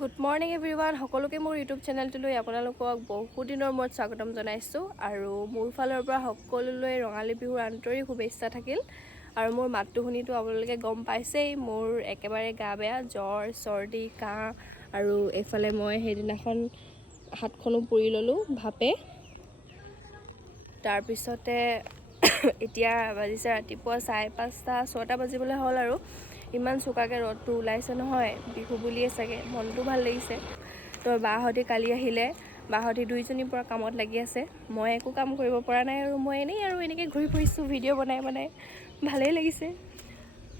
Good morning everyone সকলোকে মোৰ YouTube চেনেলটোলৈ আপোনালোকক বহু দিনৰ মূৰত স্বাগতম জনাইছোঁ আৰু মোৰ ফালৰ পৰা সকলোলৈ ৰঙালী বিহুৰ আন্তৰিক শুভেচ্ছা থাকিল আৰু মোৰ মাতটো শুনিতো আপোনালোকে গম পাইছেই মোৰ একেবাৰে গা বেয়া জ্বৰ চৰ্দি কাহ আৰু এইফালে মই সেইদিনাখন হাতখনো পুৰি ল'লোঁ ভাপে তাৰপিছতে এতিয়া বাজিছে ৰাতিপুৱা 5:30 6টা বাজিবলৈ হ'ল আৰু ইমান চোকাকৈ ৰ'দটো ওলাইছে নহয় বিহু বুলিয়ে চাগে মনটো ভাল লাগিছে তো বাহঁতি কালি আহিলে বাহঁতি দুইজনীৰ পৰা কামত লাগি আছে মই একো কাম কৰিব পৰা নাই আৰু মই এনেকৈ ঘূৰি ফুৰিছোঁ ভিডিঅ' বনাই ভালেই লাগিছে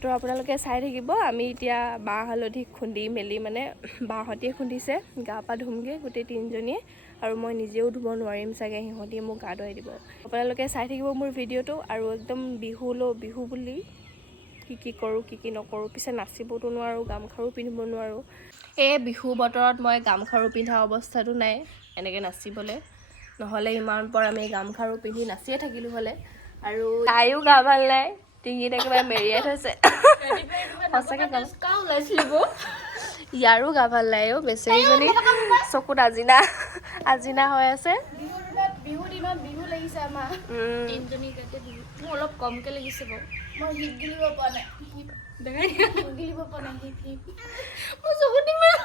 তো আপোনালোকে চাই থাকিব আমি এতিয়া বাঁহ হালধি খুন্দি মেলি মানে বাহঁতিয়ে খুন্দিছে গা পা ধুমগৈ গোটেই তিনিজনীয়ে আৰু মই নিজেও ধুব নোৱাৰিম চাগে সিহঁতি মোক গা ধুৱাই দিব আপোনালোকে চাই থাকিব মোৰ ভিডিঅ'টো আৰু একদম বিহু বুলি কি কৰোঁ কি নকৰোঁ পিছে নাচিবতো নোৱাৰোঁ গামখাৰু পিন্ধিব নোৱাৰোঁ এই বিহু বতৰত মই গামখাৰু পিন্ধা অৱস্থাটো নাই এনেকৈ নাচিবলৈ নহ'লে ইমান পৰা আমি গামখাৰু পিন্ধি নাচিয়ে থাকিলোঁ হ'লে আৰু তাইও গা ভাল নাই ডিঙিত একেবাৰে মেৰিয়াই থৈছে সঁচাকৈ ইয়াৰো গা ভাল নাই অ' বেচেৰীজনী চকুত আজিনা হৈ আছে বিহুৰ দিনত বিহু লাগিছে আমাৰ তিনিজনী গাতে বিহু মোৰ অলপ কমকৈ লাগিছে বাৰু মই হিপ গিলিব পৰা নাই মোৰ চকুত ইমান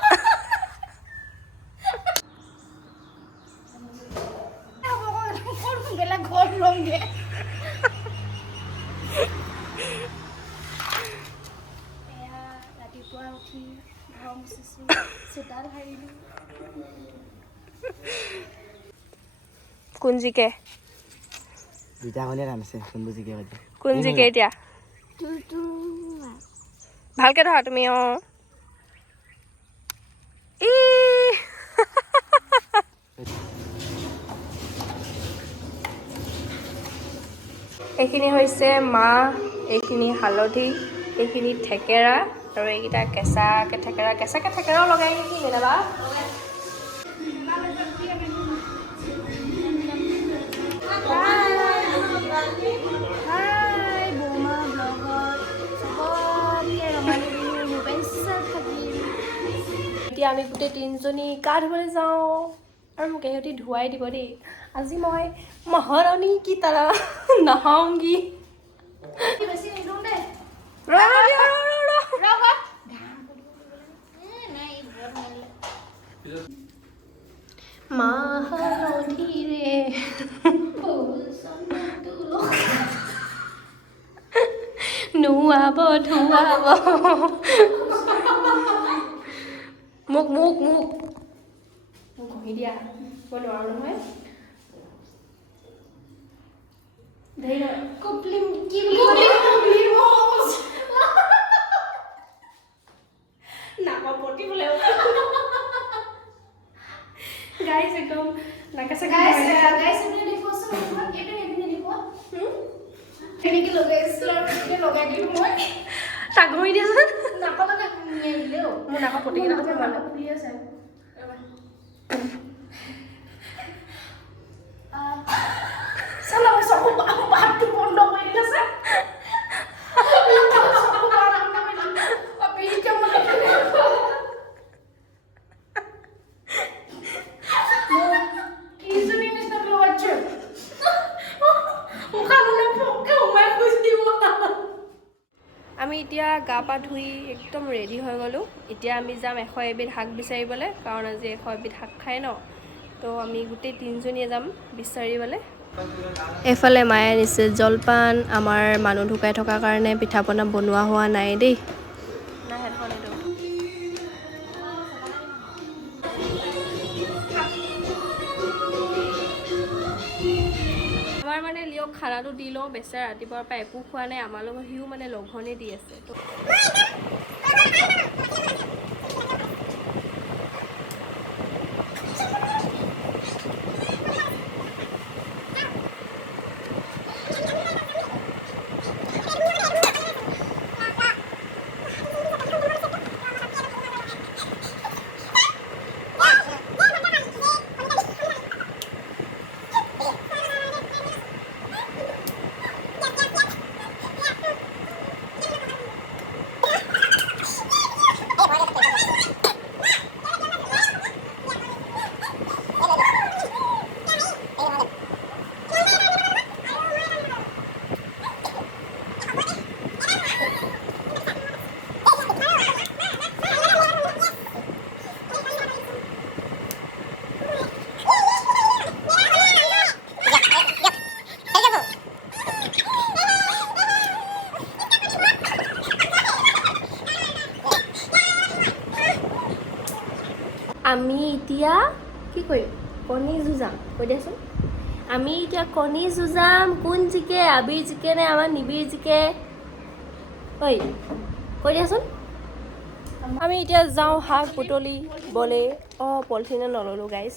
বেলেগ ঘৰত ৰংগে এয়া ৰাতিপুৱা উঠি ঘৰ মুচিছোঁ চোতাল সাৰিলোঁ কোন জিকে এতিয়া ভালকে ধৰা তুমি এইখিনি হৈছে মাহ এইখিনি হালধি এইখিনি থেকেৰা আৰু এইকেইটা কেঁচাকৈ থেকেৰাও লগাই নেকি কেতিয়াবা এতিয়া আমি গোটেই তিনিজনী গা ধুবলৈ যাওঁ আৰু মোক ইহঁতি ধুৱাই দিব দেই আজি মই মহাৰাণী কি তাৰা নহওঁগি মাহাৰধীৰে নুৱাব ধুৱাব মোক ঘঁহি দিয়া মই নোৱাৰোঁ নহয় নাকপতিবলৈ গাইছ একদম নাকাছে লগাই দিলোঁ মই তাক ঘঁহি দিয়াচোন মোৰ নাকৰ পতিকেইটা ফুলি আছে চকু বন্ধ কৰি দিলে আমি এতিয়া গা পা ধুই একদম ৰেডি হৈ গ'লোঁ এতিয়া আমি যাম 100 এবিধ শাক বিচাৰিবলৈ কাৰণ আজি 100 এবিধ শাক খায় ন তো আমি গোটেই তিনিজনীয়ে যাম বিচাৰিবলৈ এইফালে মায়ে আনিছে জলপান আমাৰ মানুহ ঢুকাই থকাৰ কাৰণে পিঠা পনা বনোৱা হোৱা নাই দেই আমাৰ মানে লিঅ'ক খানাটো দি লওঁ বেচেৰা ৰাতিপুৱাৰ পৰা একো খোৱা নাই আমাৰ লগত সিও মানে লঘনে দি আছে তো আমি এতিয়া কি কৰিম? কণী যুঁজাম। কৈ দিয়াচোন। আমি এতিয়া কণী যুঁজাম। কোন জিকে? আবিৰ জিকে নে আমাৰ নিবিৰ জিকে? ঐ কৈ দিয়াচোন। আমি এতিয়া যাওঁ শাক বুটলিবলৈ। পলিথিনে নল'লোঁ গাইজ।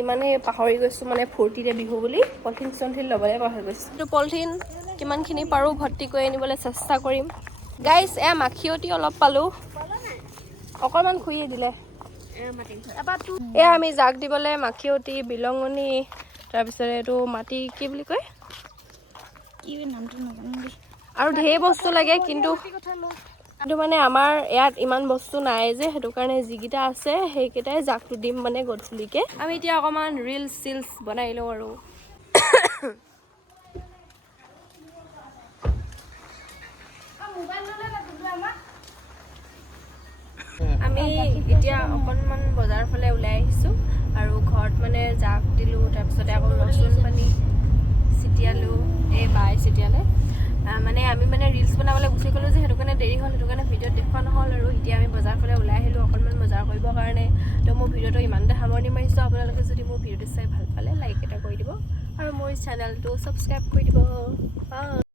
ইমানেই পাহৰি গৈছোঁ মানে ফূৰ্তিতে বিহু বুলি পলিথিন চলিথিন ল'বলৈ পাহৰি গৈছোঁ। এইটো পলিথিন কিমানখিনি পাৰোঁ ভৰ্তি কৰি আনিবলৈ চেষ্টা কৰিম। গাইজ এয়া মাখিয়তী অলপ পালোঁ, অকণমান খুৰিয়ে দিলে। এয়া আমি জাক দিবলৈ মাখিয়তী, বিলঙনি, তাৰপিছত এইটো মাটি কি বুলি কয়, কি নামটো নাজানো দেই। আৰু ঢেৰ বস্তু লাগে, কিন্তু মানে আমাৰ ইয়াত ইমান বস্তু নাই যে, সেইটো কাৰণে যিকেইটা আছে সেইকেইটাই জাকটো দিম মানে গধূলিকৈ। আমি এতিয়া অকণমান ৰিলচ চিলচ বনাই লওঁ আৰু। আমি এতিয়া অকণমান বজাৰৰ ফালে ওলাই আহিছোঁ আৰু ঘৰত মানে জাক দিলোঁ, তাৰপিছতে আকৌ ৰচুন পানী ছিটিয়ালোঁ, এই বাই ছিটিয়ালে। মানে আমি মানে ৰিলচ বনাবলৈ গুচি গ'লোঁ যে, সেইটো কাৰণে দেৰি হ'ল, সেইটো কাৰণে ভিডিঅ'ত দেখুওৱা নহ'ল আৰু। এতিয়া আমি বজাৰৰ ফালে ওলাই আহিলোঁ অকণমান বজাৰ কৰিবৰ কাৰণে। তো মোৰ ভিডিঅ'টো ইমানতে সামৰণি মাৰিছোঁ। আপোনালোকে যদি মোৰ ভিডিঅ'টো চাই ভাল পালে লাইক এটা কৰি দিব আৰু মোৰ চেনেলটো ছাবস্ক্ৰাইব কৰি দিব।